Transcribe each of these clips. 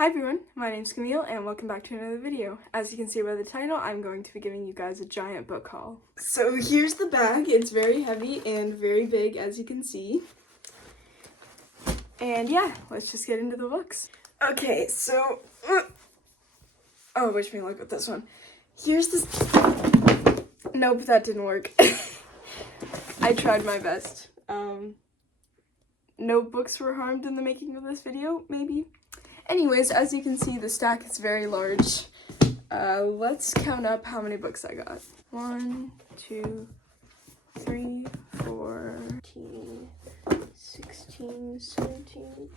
Hi everyone, my name's Camille and welcome back to another video. As you can see by the title, I'm going to be giving you guys a giant book haul. So here's the bag. It's very heavy and very big, as you can see. And yeah, let's just get into the books. Okay, so oh, wish me luck with this one. Here's this. Nope, that didn't work. I tried my best. No books were harmed in the making of this video, maybe. Anyways, as you can see, the stack is very large. Let's count up how many books I got. 1, 2, 3, 4, 15, 16, 17,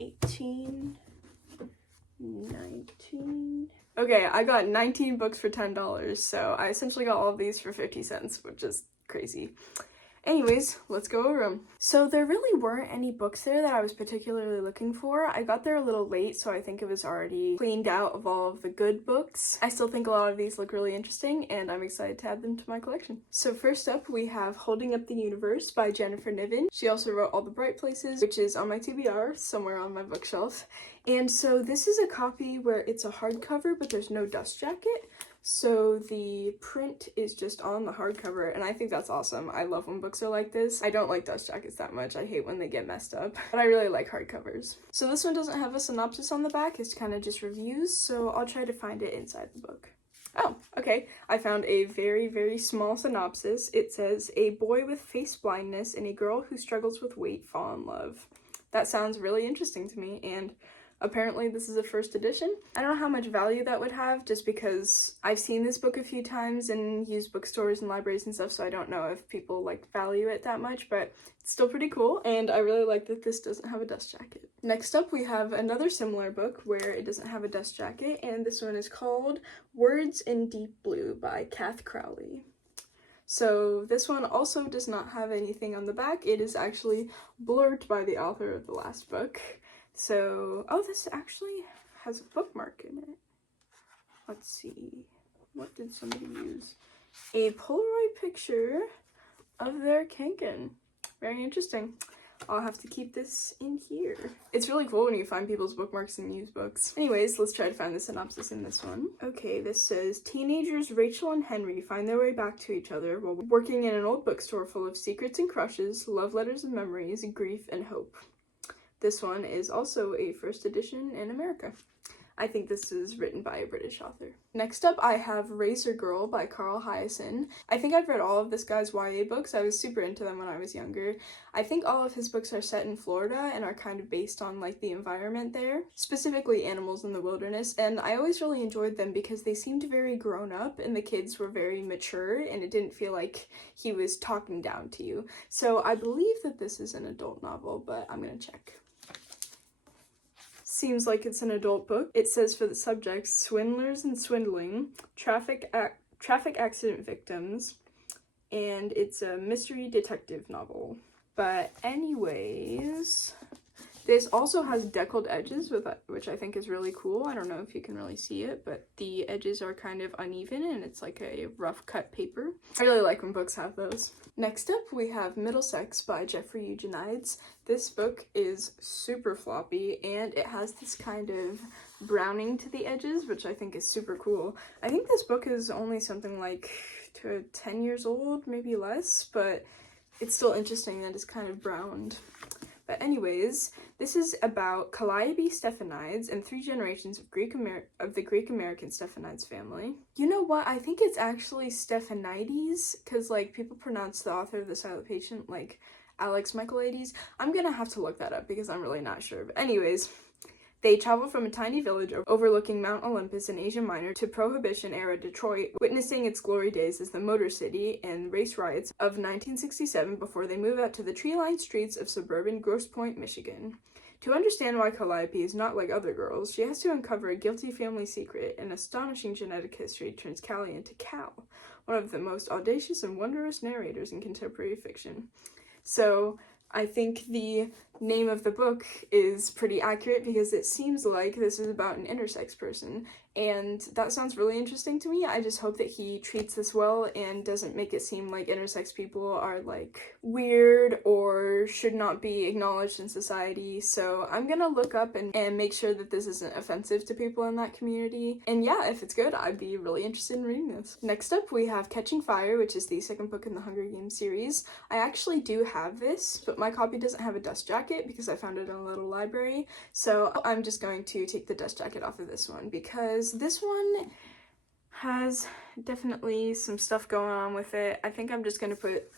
18, 19. Okay, I got 19 books for $10, so I essentially got all of these for 50 cents, which is crazy. Anyways, let's go over them. So there really weren't any books there that I was particularly looking for. I got there a little late, so I think it was already cleaned out of all of the good books. I still think a lot of these look really interesting, and I'm excited to add them to my collection. So first up, we have Holding Up the Universe by Jennifer Niven. She also wrote All the Bright Places, which is on my TBR, somewhere on my bookshelf. And so this is a copy where it's a hardcover, but there's no dust jacket. So the print is just on the hardcover, and I think that's awesome. I love when books are like this. I don't like dust jackets that much. I hate when they get messed up, but I really like hardcovers. So this one doesn't have a synopsis on the back. It's kind of just reviews, so I'll try to find it inside the book. Oh, okay. I found a very, very small synopsis. It says, "A boy with face blindness and a girl who struggles with weight fall in love." That sounds really interesting to me, and apparently this is a first edition. I don't know how much value that would have, just because I've seen this book a few times in used bookstores and libraries and stuff, so I don't know if people like value it that much, but it's still pretty cool, and I really like that this doesn't have a dust jacket. Next up, we have another similar book where it doesn't have a dust jacket, and this one is called Words in Deep Blue by Kath Crowley. So this one also does not have anything on the back. It is actually blurred by the author of the last book. So, oh, this actually has a bookmark in it. Let's see. What did somebody use? A Polaroid picture of their Kanken. Very interesting. I'll have to keep this in here. It's really cool when you find people's bookmarks in used books. Anyways, let's try to find the synopsis in this one. Okay, this says, teenagers Rachel and Henry find their way back to each other while working in an old bookstore full of secrets and crushes, love letters and memories, grief and hope. This one is also a first edition in America. I think this is written by a British author. Next up, I have Razor Girl by Carl Hiaasen. I think I've read all of this guy's YA books. I was super into them when I was younger. I think all of his books are set in Florida and are kind of based on like the environment there, specifically animals in the wilderness, and I always really enjoyed them because they seemed very grown up and the kids were very mature and it didn't feel like he was talking down to you. So I believe that this is an adult novel, but I'm gonna check. Seems like it's an adult book. It says for the subject, swindlers and swindling, traffic accident victims, and it's a mystery detective novel. But anyways, this also has deckled edges, which I think is really cool. I don't know if you can really see it, but the edges are kind of uneven and it's like a rough cut paper. I really like when books have those. Next up, we have Middlesex by Jeffrey Eugenides. This book is super floppy and it has this kind of browning to the edges, which I think is super cool. I think this book is only something like 10 years old, maybe less, but it's still interesting that it's kind of browned. But anyways, this is about Calliope Stephanides and 3 generations of the Greek-American Stephanides family. You know what? I think it's actually Stephanides, because like people pronounce the author of The Silent Patient like Alex Michaelides. I'm gonna have to look that up because I'm really not sure. But anyways, they travel from a tiny village overlooking Mount Olympus in Asia Minor to Prohibition-era Detroit, witnessing its glory days as the Motor City and race riots of 1967 before they move out to the tree-lined streets of suburban Grosse Pointe, Michigan. To understand why Calliope is not like other girls, she has to uncover a guilty family secret, and astonishing genetic history turns Callie into Cal, one of the most audacious and wondrous narrators in contemporary fiction. So I think the name of the book is pretty accurate because it seems like this is about an intersex person, and that sounds really interesting to me. I just hope that he treats this well and doesn't make it seem like intersex people are like weird or should not be acknowledged in society. So I'm gonna look up and make sure that this isn't offensive to people in that community. And yeah, if it's good, I'd be really interested in reading this. Next up, we have Catching Fire, which is the second book in the Hunger Games series. I actually do have this, but my copy doesn't have a dust jacket because I found it in a little library. So I'm just going to take the dust jacket off of this one because this one has definitely some stuff going on with it. I think I'm just going to put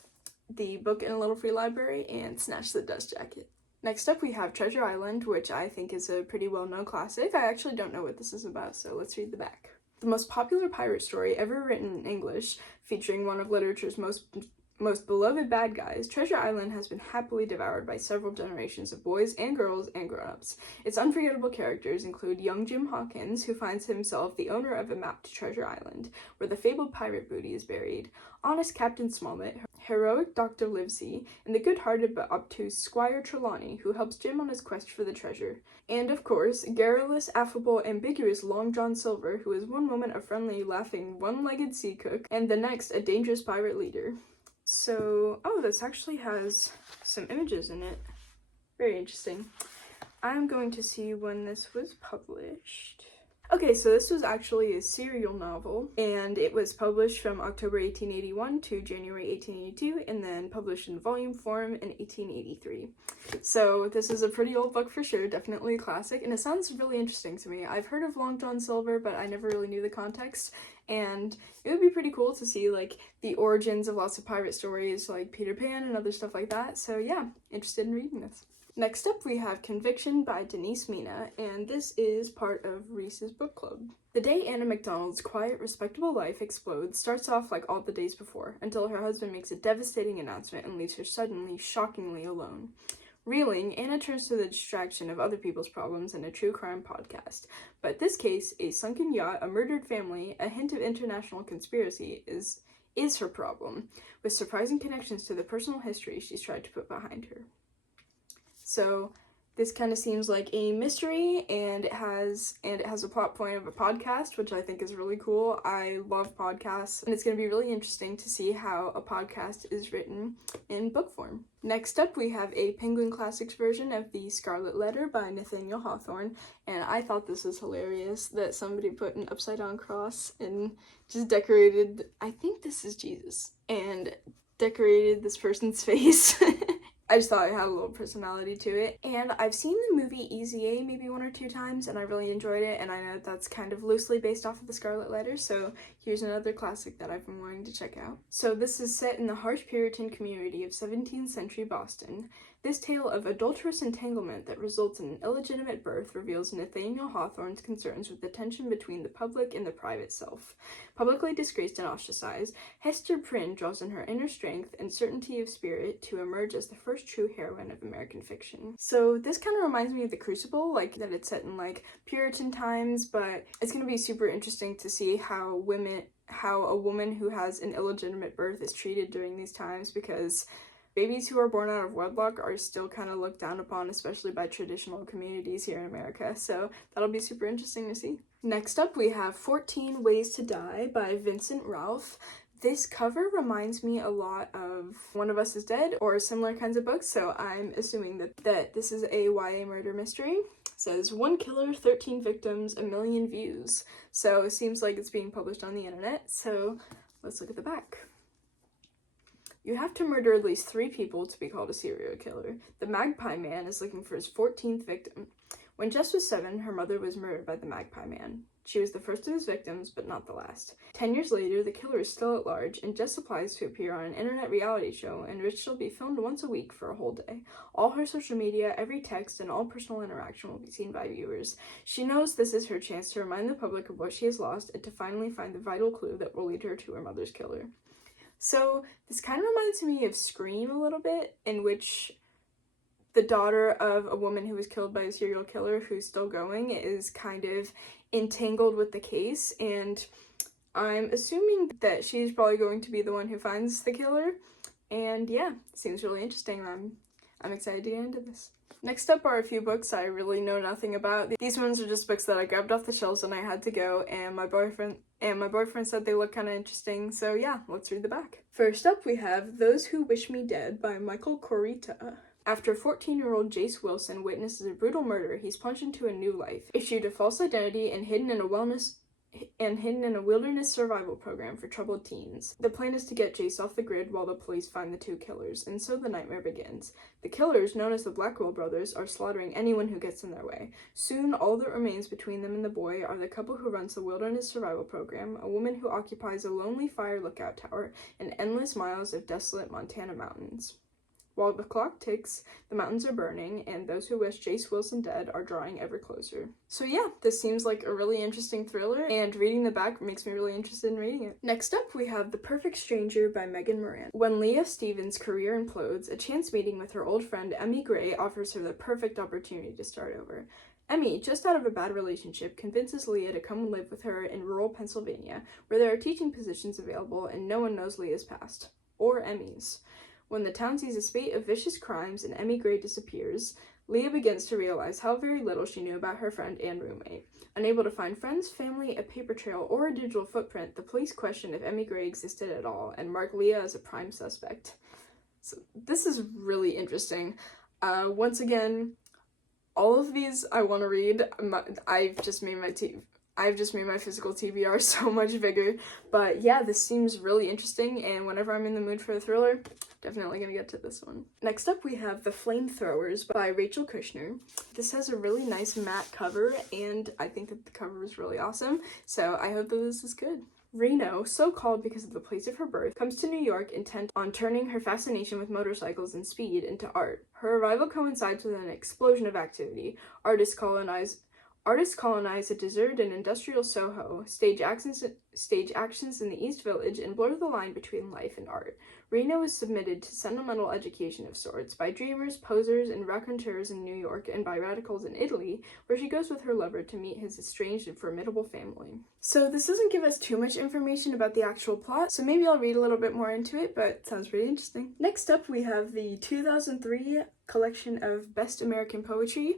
the book in a little free library and snatch the dust jacket. Next up, we have Treasure Island, which I think is a pretty well-known classic. I actually don't know what this is about, so let's read the back. The most popular pirate story ever written in English, featuring one of literature's most beloved bad guys, Treasure Island has been happily devoured by several generations of boys and girls and grown-ups. Its unforgettable characters include young Jim Hawkins, who finds himself the owner of a map to Treasure Island, where the fabled pirate booty is buried, honest Captain Smallmit, heroic Dr. Livesey, and the good-hearted but obtuse Squire Trelawney, who helps Jim on his quest for the treasure. And, of course, garrulous, affable, ambiguous Long John Silver, who is one moment a friendly, laughing, one-legged sea cook, and the next a dangerous pirate leader. So, oh, this actually has some images in it. Very interesting. I'm going to see when this was published. Okay, so this was actually a serial novel, and it was published from October 1881 to January 1882, and then published in volume form in 1883. So this is a pretty old book for sure, definitely a classic, and it sounds really interesting to me. I've heard of Long John Silver, but I never really knew the context, and it would be pretty cool to see, like, the origins of lots of pirate stories, like Peter Pan and other stuff like that. So yeah, interested in reading this. Next up, we have Conviction by Denise Mina, and this is part of Reese's book club. The day Anna MacDonald's quiet, respectable life explodes starts off like all the days before, until her husband makes a devastating announcement and leaves her suddenly, shockingly alone. Reeling, Anna turns to the distraction of other people's problems in a true crime podcast. But in this case, a sunken yacht, a murdered family, a hint of international conspiracy is her problem, with surprising connections to the personal history she's tried to put behind her. So this kind of seems like a mystery, and it has a plot point of a podcast, which I think is really cool. I love podcasts, and it's going to be really interesting to see how a podcast is written in book form. Next up, we have a Penguin Classics version of the Scarlet Letter by Nathaniel Hawthorne, and I thought this was hilarious that somebody put an upside-down cross and just decorated, I think this is Jesus, and decorated this person's face. I just thought it had a little personality to it. And I've seen the movie Easy A maybe 1 or 2 times, and I really enjoyed it, and I know that's kind of loosely based off of the Scarlet Letter, so here's another classic that I've been wanting to check out. So this is set in the harsh Puritan community of 17th century Boston. This tale of adulterous entanglement that results in an illegitimate birth reveals Nathaniel Hawthorne's concerns with the tension between the public and the private self. Publicly disgraced and ostracized, Hester Prynne draws on her inner strength and certainty of spirit to emerge as the first true heroine of American fiction. So this kind of reminds me of The Crucible, like that it's set in like Puritan times, but it's going to be super interesting to see how a woman who has an illegitimate birth is treated during these times, because babies who are born out of wedlock are still kind of looked down upon, especially by traditional communities here in America, so that'll be super interesting to see. Next up, we have 14 Ways to Die by Vincent Ralph. This cover reminds me a lot of One of Us is Dead or similar kinds of books, so I'm assuming that this is a YA murder mystery. It says, 1 killer, 13 victims, 1 million views. So it seems like it's being published on the internet, so let's look at the back. You have to murder at least 3 people to be called a serial killer. The Magpie Man is looking for his 14th victim. When Jess was 7, her mother was murdered by the Magpie Man. She was the first of his victims, but not the last. 10 years later, the killer is still at large, and Jess applies to appear on an internet reality show in which she'll be filmed once a week for a whole day. All her social media, every text, and all personal interaction will be seen by viewers. She knows this is her chance to remind the public of what she has lost and to finally find the vital clue that will lead her to her mother's killer. So this kind of reminds me of Scream a little bit, in which the daughter of a woman who was killed by a serial killer who's still going is kind of entangled with the case, and I'm assuming that she's probably going to be the one who finds the killer. And yeah, seems really interesting. I'm excited to get into this. Next up are a few books I really know nothing about. These ones are just books that I grabbed off the shelves when I had to go, and my boyfriend said they look kind of interesting, so yeah, let's read the back. First up we have Those Who Wish Me Dead by Michael Corita. After 14-year-old Jace Wilson witnesses a brutal murder, he's plunged into a new life, issued a false identity, and hidden in a wilderness survival program for troubled teens. The plan is to get Jace off the grid while the police find the two killers, and so the nightmare begins. The killers, known as the Blackwell brothers, are slaughtering anyone who gets in their way. Soon, all that remains between them and the boy are the couple who runs the wilderness survival program, a woman who occupies a lonely fire lookout tower, and endless miles of desolate Montana mountains. While the clock ticks, the mountains are burning, and those who wish Jace Wilson dead are drawing ever closer. So yeah, this seems like a really interesting thriller, and reading the back makes me really interested in reading it. Next up, we have The Perfect Stranger by Megan Moran. When Leah Stevens' career implodes, a chance meeting with her old friend Emmy Gray offers her the perfect opportunity to start over. Emmy, just out of a bad relationship, convinces Leah to come live with her in rural Pennsylvania, where there are teaching positions available and no one knows Leah's past. Or Emmy's. When the town sees a spate of vicious crimes and Emmy Gray disappears, Leah begins to realize how very little she knew about her friend and roommate. Unable to find friends, family, a paper trail, or a digital footprint, the police question if Emmy Gray existed at all and mark Leah as a prime suspect. So this is really interesting. Once again, all of these I want to read. I've just made my physical TBR so much bigger, but yeah, this seems really interesting, and whenever I'm in the mood for a thriller, definitely gonna get to this one. Next up, we have The Flamethrowers by Rachel Kushner. This has a really nice matte cover, and I think that the cover is really awesome, so I hope that this is good. Reno, so called because of the place of her birth, comes to New York intent on turning her fascination with motorcycles and speed into art. Her arrival coincides with an explosion of activity. Artists colonize a deserted and industrial Soho, stage actions in the East Village, and blur the line between life and art. Reno is submitted to sentimental education of sorts by dreamers, posers, and raconteurs in New York, and by radicals in Italy, where she goes with her lover to meet his estranged and formidable family. So this doesn't give us too much information about the actual plot, so maybe I'll read a little bit more into it, but it sounds pretty interesting. Next up, we have the 2003 collection of Best American Poetry.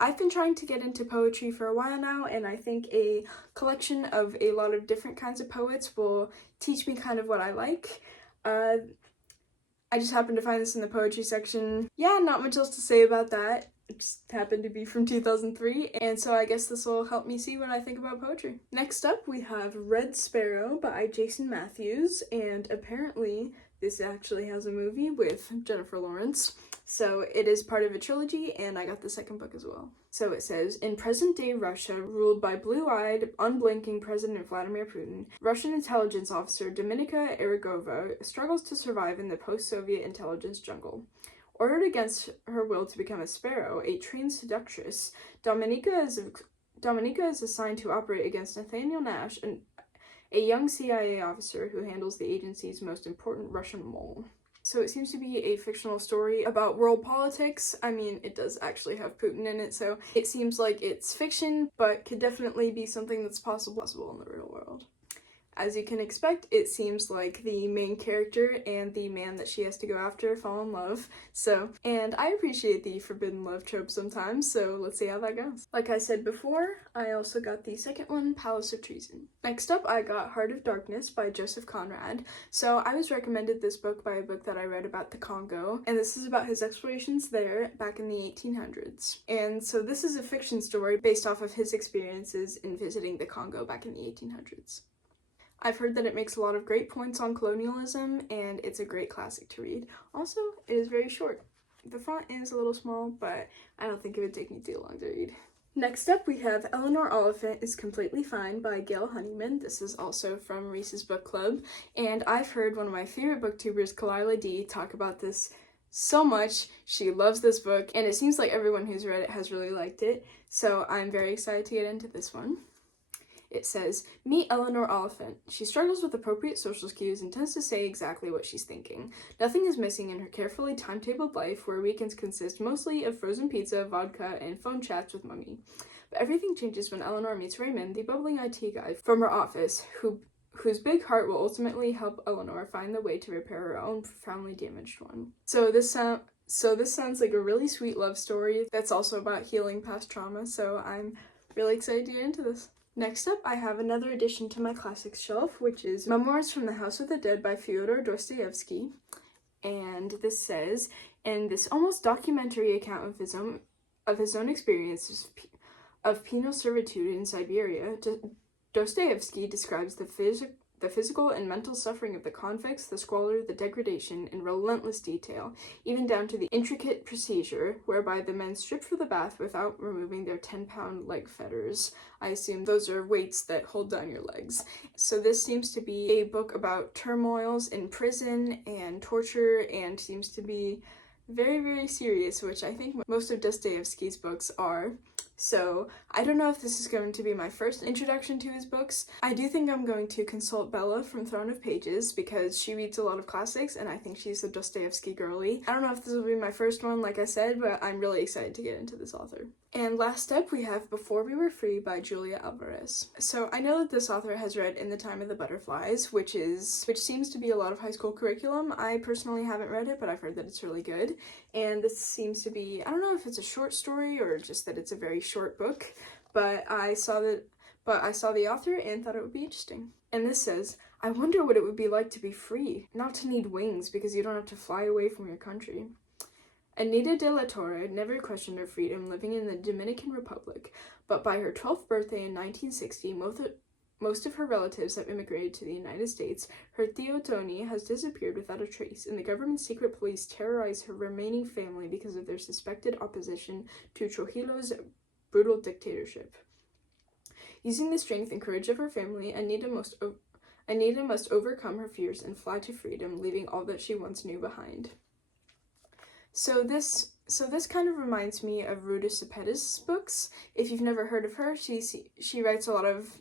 I've been trying to get into poetry for a while now, and I think a collection of a lot of different kinds of poets will teach me kind of what I like. I just happened to find this in the poetry section. Yeah, not much else to say about that. It just happened to be from 2003, and so I guess this will help me see what I think about poetry. Next up, we have Red Sparrow by Jason Matthews, and apparently this actually has a movie with Jennifer Lawrence. So it is part of a trilogy, and I got the second book as well. So it says, in present-day Russia, ruled by blue-eyed, unblinking President Vladimir Putin, Russian intelligence officer Dominika Erigova struggles to survive in the post-Soviet intelligence jungle. Ordered against her will to become a sparrow, a trained seductress, Dominika is assigned to operate against Nathaniel Nash, a young CIA officer who handles the agency's most important Russian mole. So it seems to be a fictional story about world politics. I mean, it does actually have Putin in it, so it seems like it's fiction, but could definitely be something that's possible in the real world. As you can expect, it seems like the main character and the man that she has to go after fall in love. And I appreciate the forbidden love trope sometimes, so let's see how that goes. Like I said before, I also got the second one, Palace of Treason. Next up, I got Heart of Darkness by Joseph Conrad. So I was recommended this book by a book that I read about the Congo, and this is about his explorations there back in the 1800s. And so this is a fiction story based off of his experiences in visiting the Congo back in the 1800s. I've heard that it makes a lot of great points on colonialism, and it's a great classic to read. Also, it is very short. The font is a little small, but I don't think it would take me too long to read. Next up, we have Elanor Olaf is Completely Fine by Gail Honeyman. This is also from Reese's Book Club, and I've heard one of my favorite booktubers, Kalila D, talk about this so much. She loves this book, and it seems like everyone who's read it has really liked it, so I'm very excited to get into this one. It says, meet Elanor Oliphant. She struggles with appropriate social cues and tends to say exactly what she's thinking. Nothing is missing in her carefully timetabled life, where weekends consist mostly of frozen pizza, vodka, and phone chats with Mummy. But everything changes when Elanor meets Raymond, the bubbling IT guy from her office, whose big heart will ultimately help Elanor find the way to repair her own profoundly damaged one. So this So this sounds like a really sweet love story that's also about healing past trauma, so I'm really excited to get into this. Next up, I have another addition to my classics shelf, which is Memoirs from the House of the Dead by Fyodor Dostoevsky. And this says, in this almost documentary account of his own experiences of penal servitude in Siberia, Dostoevsky describes the physical and mental suffering of the convicts, the squalor, the degradation, in relentless detail, even down to the intricate procedure whereby the men strip for the bath without removing their 10-pound leg fetters. I assume those are weights that hold down your legs. So this seems to be a book about turmoils in prison and torture, and seems to be very, very serious, which I think most of Dostoevsky's books are. So I don't know if this is going to be my first introduction to his books. I do think I'm going to consult Bella from Throne of Pages because she reads a lot of classics and I think she's a Dostoevsky girly. I don't know if this will be my first one, like I said, but I'm really excited to get into this author. And last up, we have Before We Were Free by Julia Alvarez. So I know that this author has read In the Time of the Butterflies, which seems to be a lot of high school curriculum. I personally haven't read it, but I've heard that it's really good. And this seems to be, I don't know if it's a short story or just that it's a very short book, but I saw the author and thought it would be interesting. And this says, I wonder what it would be like to be free, not to need wings because you don't have to fly away from your country. Anita de la Torre never questioned her freedom living in the Dominican Republic, but by her 12th birthday in 1960, most of her relatives have immigrated to the United States. Her Tío Tony has disappeared without a trace, and the government's secret police terrorize her remaining family because of their suspected opposition to Trujillo's brutal dictatorship. Using the strength and courage of her family, Anita must overcome her fears and fly to freedom, leaving all that she once knew behind. So this kind of reminds me of Ruta Sepetys' books. If you've never heard of her, she writes a lot of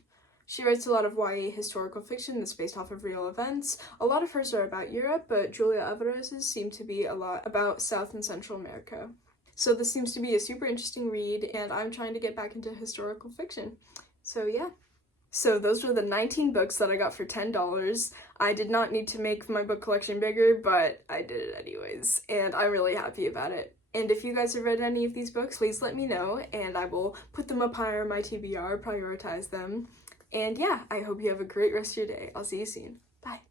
YA historical fiction that's based off of real events. A lot of hers are about Europe, but Julia Alvarez's seem to be a lot about South and Central America. So this seems to be a super interesting read, and I'm trying to get back into historical fiction. So yeah. So those were the 19 books that I got for $10. I did not need to make my book collection bigger, but I did it anyways, and I'm really happy about it. And if you guys have read any of these books, please let me know, and I will put them up higher on my TBR, prioritize them. And yeah, I hope you have a great rest of your day. I'll see you soon. Bye.